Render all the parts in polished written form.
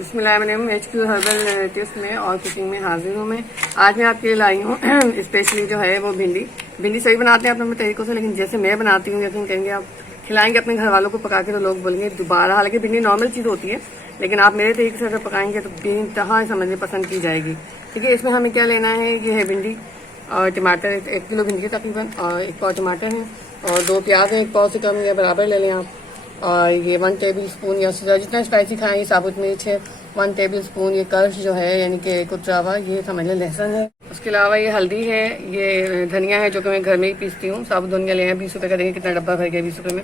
बिस्मिल्लाहिर्रहमानिर्रहीम। HQ herbal tips में और कुकिंग में हाजिर हूँ मैं। आज मैं आपके लिए लाई हूँ स्पेशली जो है वो भिंडी सही बनाते हैं अपने अपने तरीकों से, लेकिन जैसे मैं बनाती हूँ, यकीन करेंगे आप खिलाएंगे अपने घर वालों को पका के तो लोग बोलेंगे दोबारा। हालांकि भिंडी नॉर्मल चीज़ होती है, लेकिन आप मेरे तरीके से अगर पकाएंगे तो बेइंतहा समझने पसंद की जाएगी। ठीक है, इसमें हमें क्या लेना है, ये है भिंडी और टमाटर, 1 किलो भिंडी तकरीबन, और 1 पाव टमाटर है और 2 प्याज हैं, 1 पाव से कम या बराबर ले लें आप। और ये 1 टेबल स्पून या जितना स्पाइसी खाएं, ये साबुत मिर्च है 1 टेबल स्पून, ये कर्श जो है यानी कि कुतरावा, ये समझ लें लहसुन है। उसके अलावा ये हल्दी है, ये धनिया है जो कि मैं घर में ही पीसती हूँ, साबुत धनिया ले हैं 20 रुपये का, देखिए कितना डब्बा भर गया 20 रुपये में।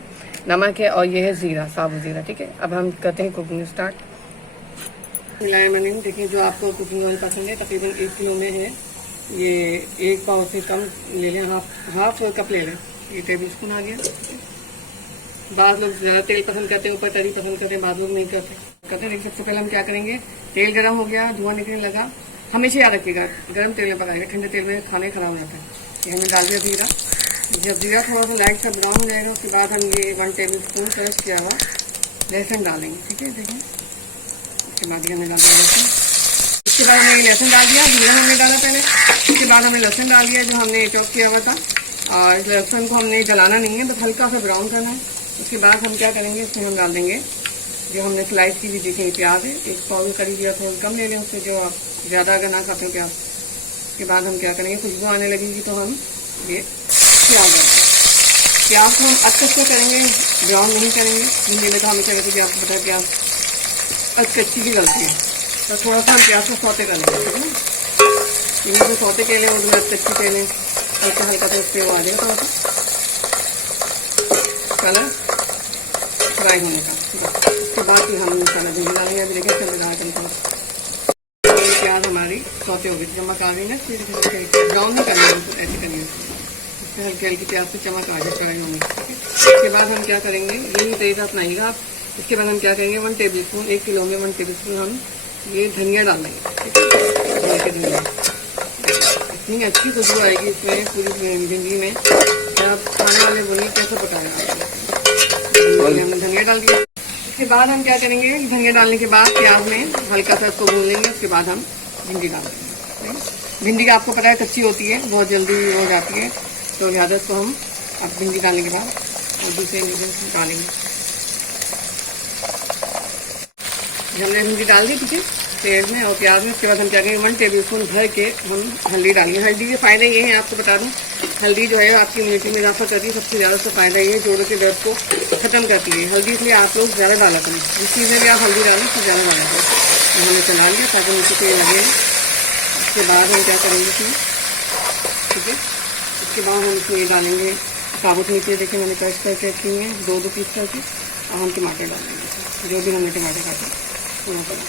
नमक है और ये है ज़ीरा, साबुत ज़ीरा। ठीक है, अब हम करते हैं कुकिंग स्टार्ट। मिलाएं देखिए, जो आपको कुकिंग ऑयल पसंद है तकरीबन 1 किलो में है, ये 1 पाव से कम ले लें, हाफ कप ले लें, ये टेबल स्पून आ गया। बाद लोग ज़्यादा तेल पसंद करते हैं, ऊपर तरी पसंद करते हैं, बाद लोग नहीं करते। देखिए सबसे पहले हम क्या करेंगे, तेल गर्म हो गया, धुआं निकलने लगा। हमेशा याद रखिएगा गर्म तेल में पकाएंगे, ठंडे तेल में खाने खराब हो जाता है। ये हमने डाल दिया जीरा। जब जीरा थोड़ा सा लाइट सा ब्राउन हो जाएगा, उसके बाद हम ये 1 टेबल स्पून क्रश किया हुआ लहसुन डालेंगे। ठीक है, देखिए उसके बाद ये हमने डाल दिया लहसुन। इसके बाद हमने लहसुन डाल दिया, जीरा हमने डाला पहले, उसके बाद हमने लहसुन डाल दिया जो हमने चॉप किया हुआ था। और लहसुन को हमने जलाना नहीं है, बस हल्का सा ब्राउन करना है। उसके बाद हम क्या करेंगे, इसमें हम डाल देंगे जो हमने स्लाइस की भी देखें प्याज है, 1 पाव के करीब या थोड़ा कम ले लें उससे, जो आप ज़्यादा अगर ना खाते हो प्याज। उसके बाद हम क्या करेंगे, खुशबू आने लगेगी तो हम ये प्याज डालेंगे। प्याज को हम अच्छे से करेंगे, ब्राउन नहीं करेंगे। भिंडी में तो हमेशा कहते कि आपको पता है प्याज कच्ची भी गलती है, तो थोड़ा सा हम प्याज को सौते कर लेंगे। ठीक है ना, इन्हीं को सौते के लिए और कच्ची के लिए हल्का हल्का तो उससे वो आ जाएगा, थोड़ा सा कलर फ्राई होने का। उसके बाद ही हम मसाला भिंडी डालेंगे। अभी देखिए चल रहा है, प्याज हमारी सौते हो गई, चमक आ गई ना, फिर ब्राउन नहीं करनी है, ऐसे करनी है, इससे हल्की हल्की प्याज से चमक आ जाए फ्राई होने की। इसके बाद हम क्या करेंगे, यही तरीका अपनाइएगा आप। इसके बाद हम क्या करेंगे, 1 टेबल स्पून, 1 किलो में 1 टेबल स्पून हम ये धनिया डाल देंगे। धनिया इतनी अच्छी खुशबू आएगी इसमें पूरी भिंडी में, आप खाने वाले बोलिए कैसे पकाएगा। हमने धनिया डाल दिया। उसके बाद हम क्या करेंगे, धनिया डालने के बाद प्याज में हल्का सा इसको भून लेंगे। उसके बाद हम भिंडी डाल देंगे। भिंडी का आपको पता है कच्ची होती है, बहुत जल्दी हो जाती है, तो लिहाजा इसको हम अब भिंडी डालने के बाद और दूसरे इंग्रीडिएंट्स डालेंगे। हमने भिंडी डाल दी, ठीक है, तेल में और प्याज में। उसके बाद हम क्या करेंगे, 1 टेबल स्पून भर के हम हल्दी डालेंगे। हल्दी के फ़ायदे ये हैं, आपको बता दूं, हल्दी जो है आपकी इम्यूनिटी में इजाफा करती है। सबसे ज़्यादा उसका फ़ायदा ये है, जोड़ों के दर्द को ख़त्म करती है हल्दी, इसलिए आप लोग ज़्यादा डाला करें। जिस चीज़ में भी आप हल्दी डालें उसको ज़्यादा डाला करें। हमने चला लिया ताकि नीचे तेल लगे। उसके बाद हम क्या करेंगे इसमें, ठीक है, उसके बाद हम इसमें ये डालेंगे साबुत मिर्ची, देखिए मैंने क्रश करके रखी हुई हैं 2-2 पीस करके, और हम टमाटर डालेंगे, जो भी हमने टमाटर काटे वो डालें।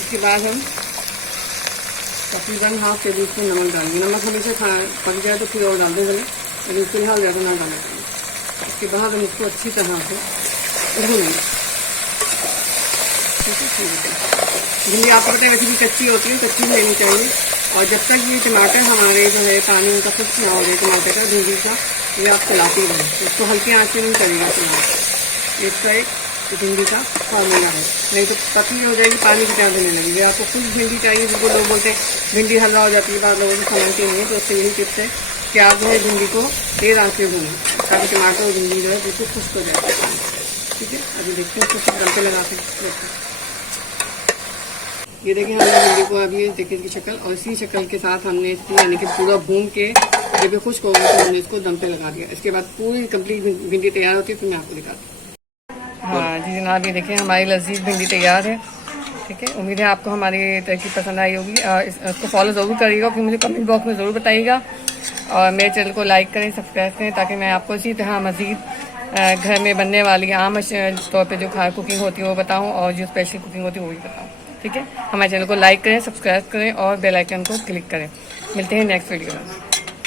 उसके बाद हम तकरीबन 1/2 टेबल स्पून नमक डालेंगे। नमक हमेशा पक जाए तो फिर और डाल दें, लेकिन फिलहाल ज़्यादा ना डालें। उसके बाद हम इसको अच्छी तरह से भूनेंगे। ठीक है, भिंडी आपको पता है वैसे भी कच्ची होती है, कच्ची भी लेनी चाहिए। और जब तक ये टमाटर हमारे जो है पानी उनका खुश्क ना हो जाए टमाटर का, भिंडी का, ये आप चलाती रहें, इसको हल्की आँच में नहीं करेगा चलाना। एक साइड भिंडी का फॉर्मूला है, नहीं तो पतली हो जाएगी, पानी की तरह देने लगेगी। आपको खुश भिंडी चाहिए, जिनको लोग बोलते हैं भिंडी हलवा हो जाती है, बाद लोगों को समझते नहीं है, तो उससे यही टिप्स है कि आप जो है भिंडी को तेज आँच में भूनें ताकि टमाटर और भिंडी जो है बिल्कुल खुश्क हो जाए। ठीक है, अभी देखते हैं उसको गल पे लगा के। ये देखिए हमने भिंडी को अभी देखिए इसकी शक्ल, और इसी शक्ल के साथ हमने इसको यानी कि पूरा भून के जब ये खुश्क हो गया तो हमने इसको दम पे लगा दिया। इसके बाद पूरी कंप्लीट भिंडी तैयार होती है, फिर मैं आपको दिखाती हूँ। हाँ जी जनाब, ये देखिए हमारी लजीज भिंडी तैयार है। ठीक है, उम्मीद है आपको हमारी तरकीब पसंद आई होगी। इसको फॉलो ज़रूर करिएगा, फिर मुझे कमेंट बॉक्स में ज़रूर बताइएगा, और मेरे चैनल को लाइक करें, सब्सक्राइब करें, ताकि मैं आपको इसी तरह मज़ीद घर में बनने वाली आम तौर पे जो कुकिंग होती है वो बताऊँ, और जो स्पेशल कुकिंग होती है वो भी बताऊँ। ठीक है, हमारे चैनल को लाइक करें, सब्सक्राइब करें और बेल आइकन को क्लिक करें। मिलते हैं नेक्स्ट वीडियो में।